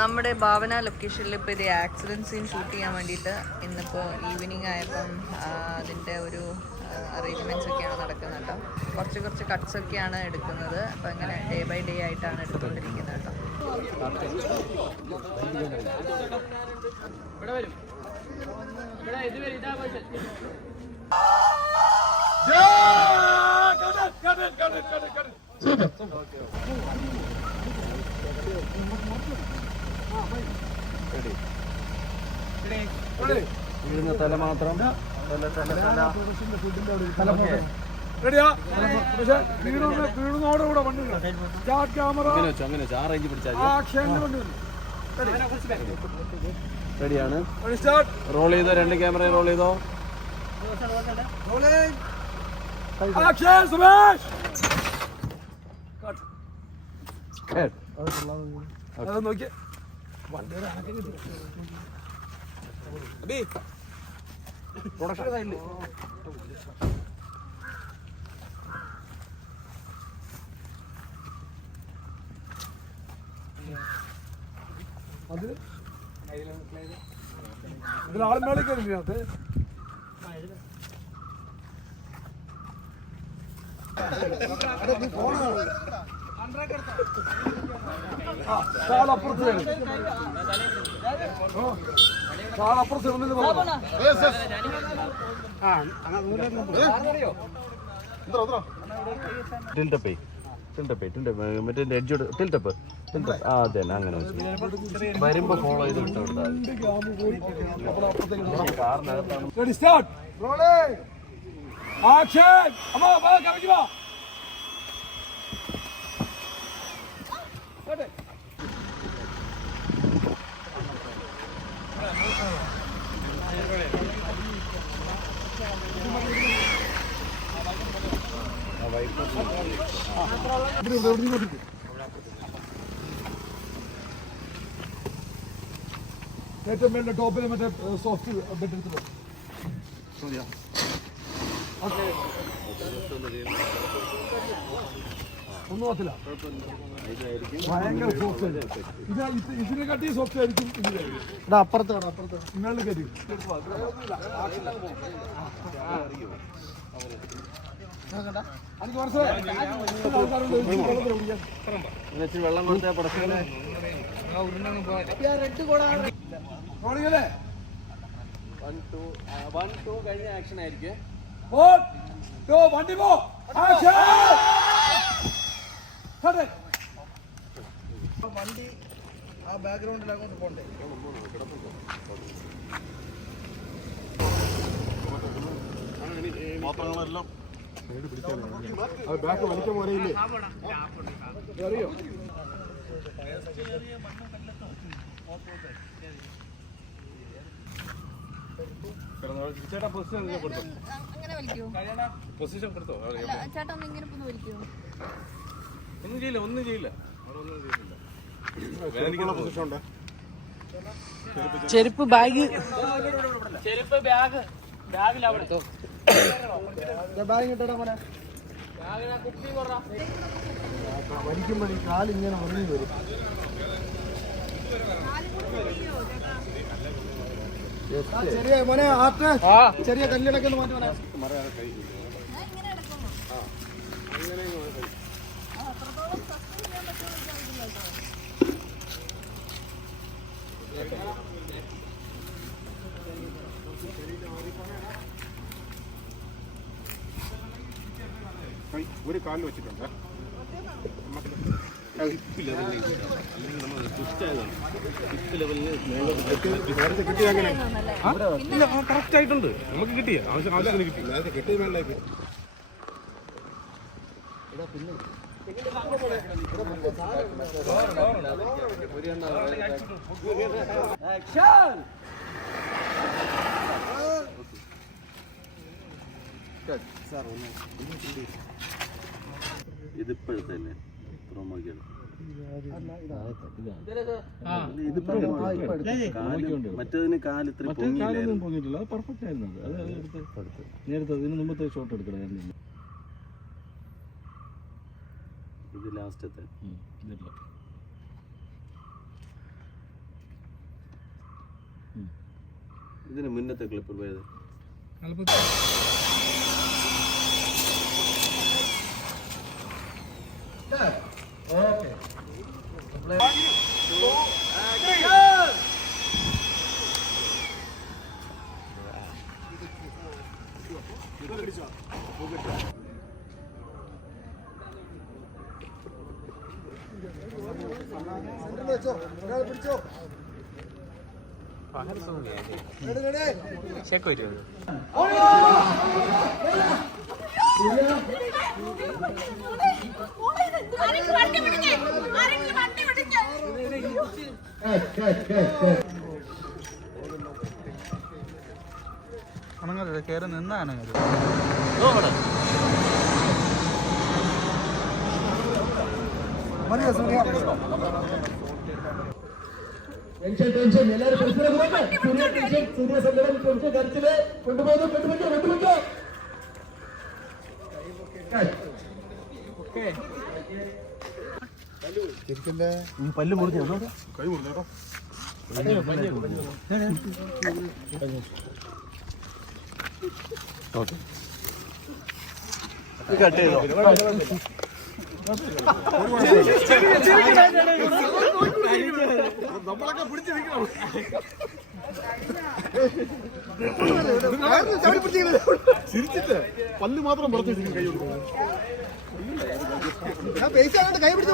നമ്മുടെ ഭാവന ലൊക്കേഷനിൽ ഇപ്പോൾ ഇത് ആക്സിഡന്റ് സീൻ ഷൂട്ട് ചെയ്യാൻ വേണ്ടിയിട്ട് ഇന്നിപ്പോൾ ഈവനിങ് ആയപ്പം അതിന്റെ ഒരു അറേഞ്ച്മെന്റ്സ് ഒക്കെയാണ് നടക്കുന്നത് കേട്ടോ. കുറച്ച് കുറച്ച് കട്ട്സ് ഒക്കെയാണ് എടുക്കുന്നത്. അപ്പം അങ്ങനെ ഡേ ബൈ ഡേ ആയിട്ടാണ് എടുത്തുകൊണ്ടിരിക്കുന്നത് കേട്ടോ. വീഴുന്ന തല മാത്രം തല തല തല റെഡിയാ പക്ഷെ വണ്ടി സ്റ്റാർട്ട് ക്യാമറ അങ്ങനെ വെച്ചോ അങ്ങനെ വെച്ചോ ആ റേഞ്ച് പിടിച്ചാൽ ആക്ഷൻ വണ്ടി റെഡിയാണ് റോൾ ചെയ്തോ രണ്ട് ക്യാമറ റോൾ ചെയ്തോ ആക്ഷൻ സുമേഷ് Head. അത് നോക്കിയേ വണ്ടിയുടെ അനക്കം കിട്ടി അബി പ്രൊഡക്ഷൻ സൈഡിൽ അത് ഇതിൽ ആളും മേളിൽ കയറില്ലേ അത് ഇരുന്നിട്ട് പോകാം ടിൽട്ടപ്പേ ടിൽട്ടപ്പേ ടിൽട്ടപ്പേ മറ്റേ എഡ്ജോട് ടിൽട്ടപ്പ് ടിൽട്ടപ്പ് ആ അതെ അങ്ങനെ വെച്ചു വരുമ്പോ ഫോളോ ചെയ്ത് വിട്ടു കാറിനകത്താണ് ആക്ഷൻ! അമ്മ വാ കറങ്ങി വാ. ഏറ്റവും മേലെ ടോപ്പിൽ മറ്റേ സോഫ്റ്റ് ബെഡ് എടുത്തിട്ടുണ്ട്. ഒന്നും നോക്കില്ല ഭയങ്കര സോഫ്റ്റ് ഇത് ഇത് ഇതിനെ കാട്ടി സോഫ്റ്റ് ആയിരിക്കും ഇതിലായിരിക്കും അപ്പുറത്ത് അപ്പുറത്ത് നിങ്ങളുടെ കരി. വെള്ളം കൊടുത്ത പടച്ചനെ റോളിംഗ് അല്ലേ വൺ ടു വൺ ടു കഴിഞ്ഞ ആക്ഷൻ ആയിരിക്കും. One, two, വണ്ടി പോ ആക്ഷൻ ഹട്ടെ വണ്ടി ആ ബാക്ക്ഗ്രൗണ്ടിൽ അങ്ങോട്ട് പോണ്ടേ ബാക്ക് വലിക്കാൻ പോരയില്ലേ അറിയോ ചേട്ടാ പൊസിഷൻ അങ്ങനെ വലിക്കൂ പൊസിഷൻ കൊടുത്തോ ചേട്ടാ ഒന്ന് ഇങ്ങനെ ഒന്ന് വലിക്കൂ ഒന്നും ചെയ്യില്ല ഒന്നും ചെയ്യില്ല ചെരുപ്പ് ബാഗ്. ചെരുപ്പ് ബാഗ് ചെരുപ്പ് ബാഗ് വലിക്കുമ്പോൾ കാലിങ്ങനെ മുറിഞ്ഞു വരും ചെറിയ മോനെ ആട്ട് ചെറിയ കല്ലിടക്കെ ഒന്ന് മാറ്റി മോനെ ഒരു കാലിൽ വെച്ചിട്ടുണ്ട് കറക്റ്റ് ആയിട്ടുണ്ട് നമുക്ക് കിട്ടിയ ആവശ്യം ആവശ്യത്തിന് കിട്ടി ഇതിപ്പോഴത്തെ പ്രൊമോക്കിയത് മറ്റേതിന് കാൽ ഇത്ര മറ്റേ കാലൊന്നും പൊങ്ങിയിട്ടില്ല. അത് പെർഫെക്റ്റ് ആയിരുന്നു അത് അത് എടുത്ത് നേരത്തെ അതിന് മുമ്പത്തെ ഷോട്ട് എടുക്കണമായിരുന്നു ഇത് ലാസ്റ്റത്തെ. ഇതില്ല. ഇതിന് മുന്നത്തെ ക്ലിപ്പ് പോയത് സെന്ററിൽ വെച്ചോ ഒരാൾ പിടിച്ചോ റെഡി, റെഡി. വണ്ടി പിടിക്കേ ആരെങ്കിലും വണ്ടി പിടിക്കേ കയറി നിന്നാണ് മതിയോ പല്ല് മുറിഞ്ഞോ കൈ മുറിഞ്ഞേട്ടോ കട്ട് ചെയ്തോ? നമ്മളൊക്കെ പിടിച്ചിരിക്കണം ചിരിച്ചിട്ട് പല്ല് മാത്രം പറഞ്ഞിരിക്കും കൈ ഞാൻ പൈസ കൈ പിടിച്ച്